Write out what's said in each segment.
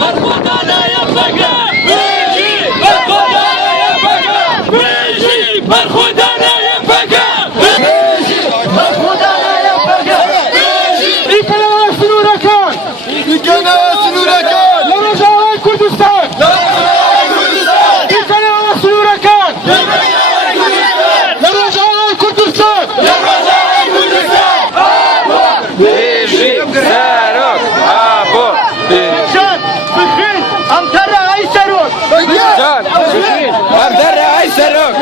برخوردانە یەکبەگە بێژی برخوردانە یەکبەگە بێژی برخوردانە یەکبەگە بێژی برخوردانە یەکبەگە بێژی ئیکەنەوە سنوورەکان ئیکەنەوە سنوورەکان لە ڕۆژاوای کوردستان ئیکەنەوە سنوورەکان لە ڕۆژاوای کوردستان بێژی سەرۆک ئابۆ جان بخین ئەم تەرە ئەی سەرۆک جان بخین ئەم تەرە ئەی سەرۆک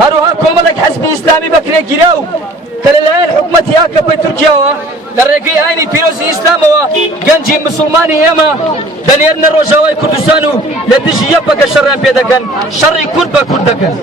هروها كوملك حزب إسلامي بكري جراو كلا الحكومة هاك بتركيا للرجال عيني بيروسي إسلامه جنجي مسلماني إما دنيرنا رجاوي كردستانو لدشي يبقى شر بيدكن شر كرد بكردكن